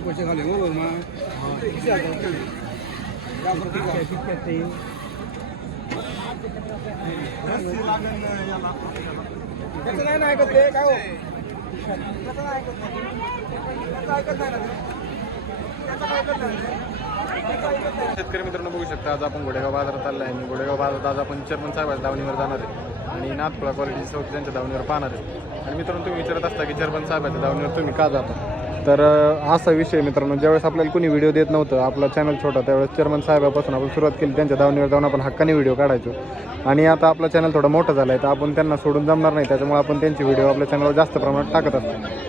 पैसे घाले हो. त्याचं नाही ना ऐकत ते काय हो त्याचं नाही ऐकत नाही ऐकत नाही ना त्याचं ऐकत नाही शेतकरी मित्रांनो बघू शकता आज आपण घोडेगाव बाजारात आलो आहे आणि घोडेगाव बाजारात आज आपण चेअरमन साहेबाच्या दावणीवर जाणार आहे. आणि नाथपुळा क्वालिटी चौकी त्यांच्या दावणीवर पाहणार आहे. आणि मित्रांनो तुम्ही विचारत असता की चर्मन साहेबाच्या धावणीवर तुम्ही का जाता? तर असा विषय मित्रांनो ज्यावेळेस आपल्याला कोणी व्हिडिओ देत नव्हतं आपला चॅनल छोटा त्यावेळेस चेअरमन साहेबापासून आपण सुरुवात केली त्यांच्या धावणीवर जाऊन आपण हक्काने व्हिडिओ काढायचो. आणि आता आपला चॅनल थोडा मोठा झाला आहे तर आपण त्यांना सोडून जमणार नाही त्याच्यामुळे आपण त्यांची व्हिडिओ आपल्या चॅनलवर जास्त प्रमाणात टाकत असतो.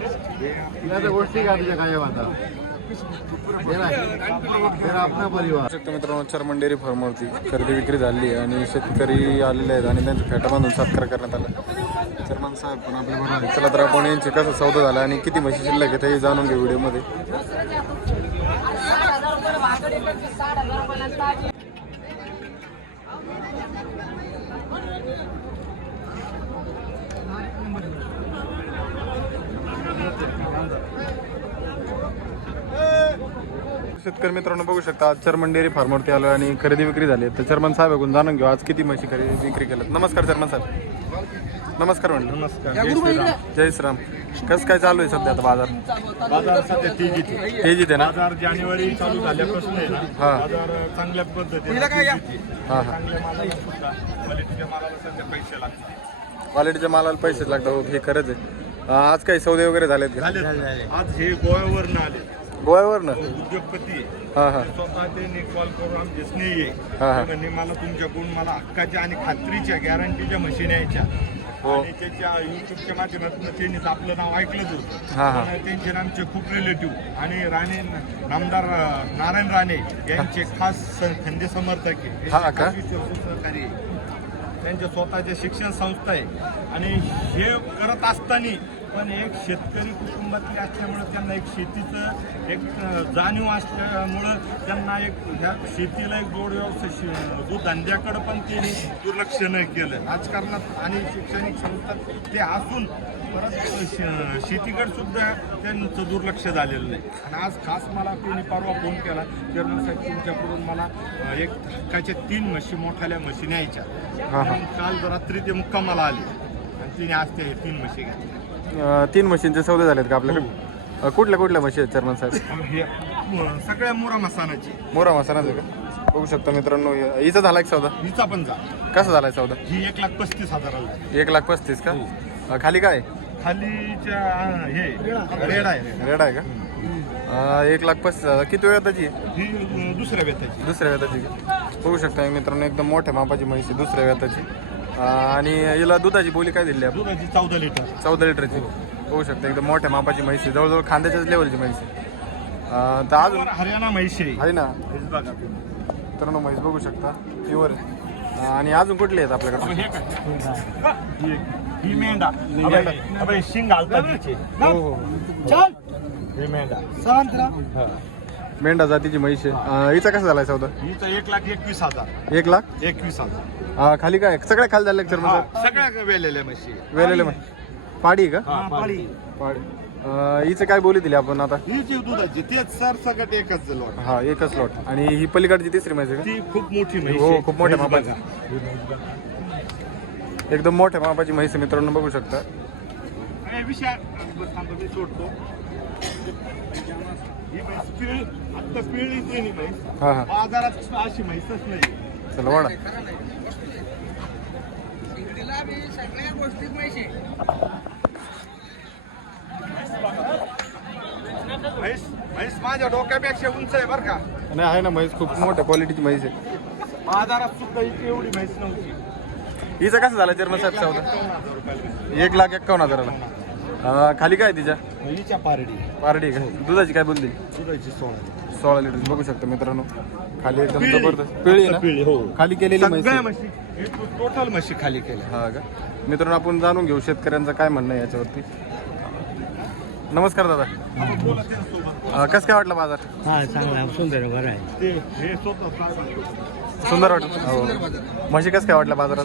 गोष्टी का तुझ्या काय आता आपला परिवार. मित्रांनो चर्मन डेअरी फार्मवरती खरेदी विक्री झाली आणि शेतकरी आलेले आहेत आणि त्यांच्या फेटा बांधून सत्कार करण्यात आला. चर्मन साहेब पण आपल्या बरोबर चला तर आपण यांचे कसं सौदा झाला आणि किती म्हशी शिल्लक आहे ते जाणून घेऊ व्हिडिओमध्ये. शेतकरी मित्रांनो बघू शकता आज चर्मन डेअरी फार्मवरती आलो आणि खरेदी विक्री झाली. तर चर्मन साहेबाकडून जाणून घेऊ आज किती म्हशी खरेदी विक्री केल्यात? नमस्कार चर्मन साहेब. नमस्कार म्हणलं नमस्कार. जय श्रीराम. कसं काय चालू आहे सध्या आता बाजार? बाजार सध्या तेजीत आहे. तेजीत आहे ना? बाजार जानेवारी चालू झाल्यापासून आहे ना हा. बाजार चांगल्या पद्धतीने हिला काय या? तेजीत आहे. हा हा. चांगल्या मालाला सुद्धा क्वालिटीच्या मालाला सध्या पैसे लागतात. क्वालिटीच्या मालाला पैसे लागतात हो, हे खरंच आहे. अं, आज काही सौदे वगैरे झालेत का? झाले. आज हे गोव्यावरनं आले. गोव्यावर ना उद्योगपती आहे. हा हा स्वतः त्यांनी कॉल करून आमचे स्नेही हा, हा. मला तुमच्याकडून मला हक्काच्या आणि खात्रीच्या गॅरंटीच्या मशीन यायच्या हो. आणि त्याच्या युट्यूबच्या माध्यमातून त्यांनी आपलं नाव ऐकलंच होतं हा, हा. पण त्यांचे आणि आमचे खूप रिलेटिव्ह आणि राणे नामदार अं, नारायण राणे यांचे खास स- खंदे समर्थक आहे हा का? खास विश्वासू सहकारी आहे. त्यांच्या स्वतःचे शिक्षण संस्था आहे आणि हे करत असताना पण एक शेतकरी कुटुंबातले असल्यामुळं त्यांना एक शेतीचं एक जाणीव असल्यामुळं त्यांना एक ह्या शेतीला एक जोड व्यवसाय दूध धंद्याकडं पण त्यांनी दुर्लक्ष नाही केलं. राजकारणात आणि शैक्षणिक संस्थात ते असून परत श- शेतीकडे सुद्धा त्यांचं दुर्लक्ष झालेलं नाही. आणि आज खास मला त्यांनी परवा फोन केला चेअरमन साहेब तुमच्याकडून मला एक हक्काच्या तीन म्हशी मोठ्याल्या म्हशी न्यायच्या. काल रात्री ते मुक्कामाला आले. आणि तिने आज ते तीन म्हशी घेतल्या. अं, तीन म्हशींचे सौदे झालेत का आपल्याकडे? अं, कुठल्या कुठल्या म्हशी आहेत चर्मन साहेब? हे अं, सगळ्या मोरा मसानाची. मोरा मसानाच का? बघू शकता मित्रांनो हे- हिचा झाला एक सौदा. हिचा पण जा. कसा झालाय सौदा? ही एक लाख पस्तीस हजाराला आहे. एक लाख पस्तीस का? अं, खाली काय? खालीच्या अं, हे रेड आहे रेड. आहे का? अं, एक लाख पस्तीस हजार. किती वेळ त्याची ही अं, दुसऱ्या व्यथाची दुसऱ्या वेताची. बघू शकता मित्रांनो एकदम मोठ्या मापाची म्हैस आहे दुसऱ्या वेताची. आणि हिला दुधाची बोली काय दिली आपण? दुधाची चौदा लिटर. चौदा लिटरची. बघू शकता एकदम मोठ्या मापाची आहे. जवळजवळ खांद्याच्याच लेवलची अं, तर अजून हरियाणा म्हैशी आहे. ना? मित्रांनो म्हैस बघू शकता. प्युअर आणि अजून कुठले आहेत आपल्याकडे? हे काय? एक- मेंढा. अबे, अबे, शिंग घालतात तिचे. हो हो हे. मेंढा. मेंढा जातीची म्हैस आहे. हिचा कसा झालाय सौदा? हिचं एक लाख एकवीस हजार. एक लाख? एकवीस हजार. अं, खाली काय? सगळ्या खाली झाले सर हा, म्हणजे सगळ्या वेलेल्या म्हशी. आहे. वेलेले म्है पाडी आहे का? हा, पाळी. पाडी अं, हिचं काय बोली दिली आपण आता? ही जी दुधाची तेच सर सगळं एकच लोट. हा एकच लॉट. आणि ही पलीकडची तिसरी म्हैस आहे का? ती खूप मोठी म्हैस हो, आहे. खूप मोठ्या हेच मापाची. बघा. एकदम मोठ्या मापाची म्हैस आहे मित्रांनो बघू शकता. हे विषय बस थांबा, मी सोडतो. ही म्हैस पिळ आता पिळली ती नाही म्हैस. हा हा. बाजारात अशी म्हैसच नाही. चला सगळ्या म्हैस म्हैस माझ्या डोक्यापेक्षा उंच आहे बरं का. नाही आहे ना म्हैस खूप मोठ्या क्वालिटीची म्हैस आहे. बाजारात सुद्धा इथे एवढी म्हैस नव्हती. हिचं कसं झालं चेअरमन साहेब चौदा? एक लाख एक्कावन्न हजाराला. अं, खाली काय आहे तिच्या? हिच्या पारडी. पारडी का? दुधाची काय बोलली? दुधाची सोळा सोळा लिटर. बघू शकता मित्रांनो. खाली एकदम जबरदस्त. पिळी आहे पिळी, हो. ना खाली केलेली म्हैस सगळ्या आहे. म्हशी टोटल म्हशी खाली केल्या. हा का? मित्रांनो आपण जाणून घेऊ शेतकऱ्यांचं काय म्हणणं आहे याच्यावरती. नमस्कार दादा. अं, कसं काय वाटलं बाजार? हा चांगला सुंदर बरं आहे. ते हे स्वतः सुंदर वाटलं. हो. म्हशी कसं काय वाटलं बाजारात?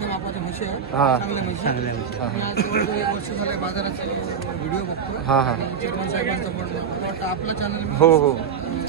मोठ्या मापाच्या म्हशी आहे. हा. चांगल्या म्हशी चांगल्या म्हशी. मी आज जवळजवळ एक वर्ष झाले बाजाराचे व्हिडिओ बघतो हा, हा. आणि चेअरमन साहेबांचा पण मला वाटतं आपला चॅनल मी हो हो.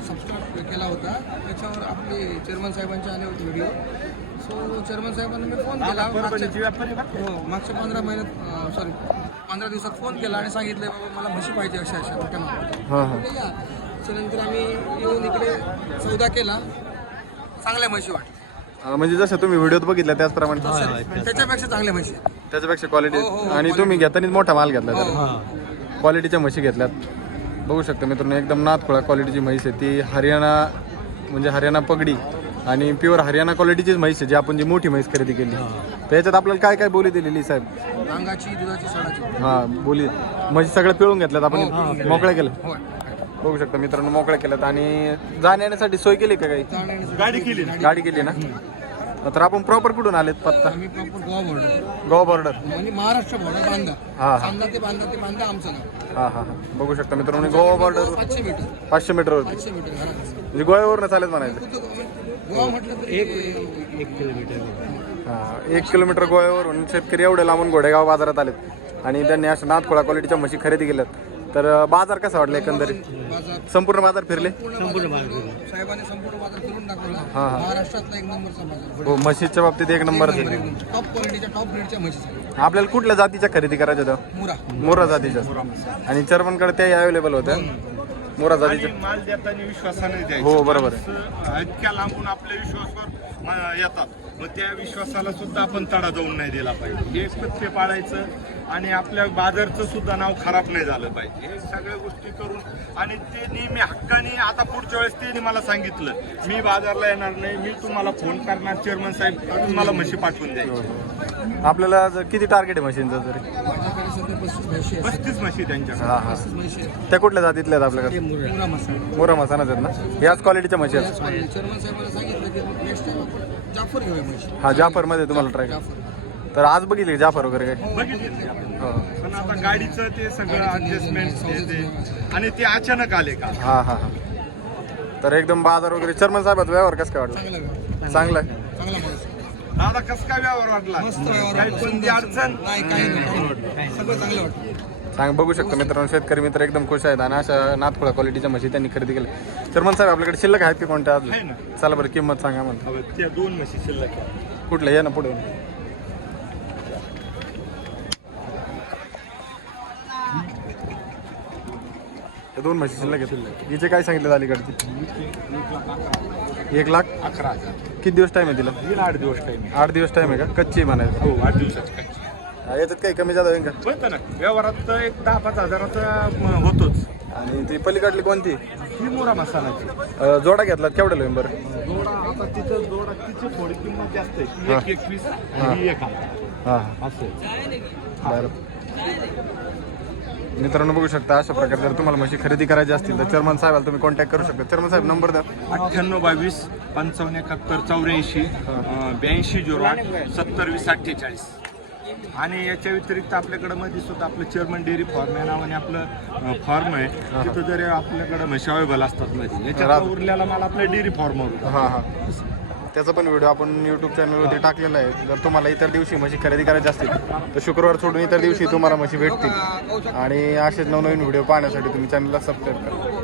सबस्क्राईब केला होता. त्याच्यावर आपले चेअरमन साहेबांचे आले होते व्हिडिओ सो चेअरमन साहेबांना मी फोन केला. मागच्या. हो मागच्या पंधरा महिन्यात सॉरी पंधरा दिवसात फोन केला आणि सांगितलं बाबा मला म्हशी पाहिजे अशा अशा मोठ्या मापाच्या हा हा. म्हटलं या. त्याच्यानंतर आम्ही येऊन इकडे सौदा केला. चांगल्या म्हशी वाटल्या. अं, म्हणजे जसं तुम्ही व्हिडिओत बघितलं त्याचप्रमाणे त्याच्यापेक्षा चांगल्या म्हशी. आहेत. त्याच्यापेक्षा क्वालिटी हो, हो, आणि तुम्ही घेतानीच मोठा माल घेतला हो, तर. हो. क्वालिटीच्या म्हशी घेतल्यात. बघू शकता मित्रांनो एकदम नाथखोळा क्वालिटीची म्हैस आहे. ती हरियाणा म्हणजे हरियाणा पगडी आणि प्युअर हरियाणा क्वालिटीचीच म्हैस आहे जी आपण जी मोठी म्हैस खरेदी केली. तर याच्यात आपल्याला काय काय बोली दिलेली साहेब? अंगाची दुधाची सडाची. हा बोली. म्हणजे सगळं पिळून घेतल्यात आपण मोकळ्या केलं होय. बघू शकता मित्रांनो मोकळ्या केल्यात. आणि जाण्यासाठी सोय केली का काही? गाडी केली ना. गाडी केली ना? तर आपण प्रॉपर कुठून आलेत पत्ता? आम्ही proper Goa border Goa border म्हणजे महाराष्ट्र बॉर्डर बांधा हा, हा. बांधा ते बांधा ते बांधा आमचं नाव. हा हा हा. बघू शकता मित्रांनो गोवा बॉर्डर पाचशे मीटर. पाचशे मीटरवरती पाचशे मीटर म्हणजे गोव्यावरनं चालेल म्हणायचं. गोवा म्हटलं? तरी एक किलोमीटर. हा एक किलोमीटर गोव्यावरून शेतकरी एवढे लांबून घोडेगाव बाजारात आलेत. आणि त्यांनी अशा नाथखोळा क्वालिटीच्या म्हशी खरेदी केल्यात. तर बाजार कसा वाटला एकंदरीत? संपूर्ण बाजार फिरले? संपूर्ण बाजार साहेबांनी संपूर्ण बाजार फिरून दाखवला हा, हा. महाराष्ट्रातला एक नंबरचा बाजार. हो म्हशीच्या बाबतीत एक नंबर असेल टॉप क्वालिटीच्या टॉप ग्रेडच्या म्हशी आपल्याला कुठल्या जातीच्या खरेदी करायच्या होत्या मुरा. मोरा जातीच्या. आणि चर्मनकडे त्याही अवेलेबल होत्या? मोरा आणि जातीच्या. माल देताना विश्वासाने द्यायचा. हो, बरोबर इतक्या लांबून आपल्या विश्वासावर येतात. मग त्या विश्वासाला सुद्धा आपण तडा जाऊन नाही दिला पाहिजे. हे पाळायचं आणि आपल्या बाजारचं सुद्धा नाव खराब नाही झालं पाहिजे. हे सगळ्या गोष्टी करून आणि ते नेहमी हक्काने आता पुढच्या वेळेस त्यांनी मला सांगितलं मी बाजारला येणार नाही मी तुम्हाला फोन करणार चेअरमन साहेब तुम्हाला म्हशी पाठवून द्यायची. आपल्याला जर किती टार्गेट आहे म्हशींचं तरी? माझ्याकडे सध्या पस्तीस म्हशी आहेत पस्तीस म्हशी त्यांच्याकडे हा हा. पस्तीस म्हशी आहेत त्या कुठल्या जातीतल्या आहेत आपल्याकडे? मुरा मसाला. मोरा मसानाच आहेत ना? याच क्वालिटीच्या म्हशी आहेत. चेअरमन साहेबांना सांगितलं की नेक्स्ट टाइम आपण जाफर घेऊया म्हशी. हा जाफरमध्ये तुम्हाला ट्राय जाफर. तर आज बघितले जाफर वगैरे काय बघितली. हो. पण आता गाडीचं ते सगळं ऍडजस्टमेंट ते आणि ते अचानक आले का? हा हा हा. तर एकदम बाजार वगैरे. चर्मन साहेबात व्यवहार कसं काय वाटलं? चांगला व्यवहार. चांगला. आहे चांगला माणूस दादा कसं काय व्यवहार वाटला? मस्त व्यवहार काही वाटला. कोणती अडचण? नाही काही नाही. सगळं चांगलं वाटतं बघू शकतो मित्रांनो शेतकरी मित्र एकदम खुश आहेत आणि अशा नाथखोळा क्वालिटीच्या म्हशी त्यांनी खरेदी केल्या. चर्मन साहेब आपल्याकडे शिल्लक आहेत की कोणत्या आहे अजून ना. चला बरं किंमत सांगा म्हणतो त्या दोन म्हशी शिल्लक आहे. कुठलं ये ना पुढे. त्या दोन म्हशी शिल्लक आहेत. हिचे काय सांगितलं अलीकडची? एक लाख? अकरा हजार. किती दिवस टाइम आहे तिला? आठ दिवस टाइम आठ दिवस टाइम आहे का? कच्ची म्हणायचं. हो आठ दिवसाची काय हा, याच्यात काही कमी जादा होईल का? होतं ना. व्यवहारात एक दहा पाच हजाराचा म, होतोच. आणि ती पलीकडली कोणती? ही मोरा मसालाची अं, जोडा घेतला केवढ्या होईल बरं? जोडा आता तिथं जोडा तिची थोडी किंमत जास्त आहे. ती एक एकवीस आणि ही एक हजार असं आहे. बरं. मित्रांनो बघू शकता अशा प्रकारे जर तुम्हाला म्हशी खरेदी करायची असतील तर चर्मन साहेबाला तुम्ही कॉन्टॅक्ट करू शकता. चर्मन साहेब नंबर द्या. अठ्ठ्याण्णव बावीस पंचावन्न एकाहत्तर चौऱ्याऐंशी ब्याऐंशी झिरो आठ सत्तर वीस अठ्ठेचाळीस. आणि याच्या व्यतिरिक्त आपल्याकडं मध्ये सुद्धा आपलं चेअरमन डेअरी फार्म या नावाने आपलं फार्म आहे. तिथं जरी आपल्याकडं म्हशी अवेलेबल असतात मध्ये याच्यात उरलेला माल आपल्या डेअरी फार्मवर हां हां. त्याचा पण व्हिडिओ आपण यूट्यूब चॅनलवरती टाकलेला आहे. जर तुम्हाला इतर दिवशी म्हशी खरेदी करायची असतील तर शुक्रवार सोडून इतर दिवशी तुम्हाला म्हशी भेटतील. आणि असेच नवनवीन व्हिडिओ पाहण्यासाठी तुम्ही चॅनलला सबस्क्राईब करा.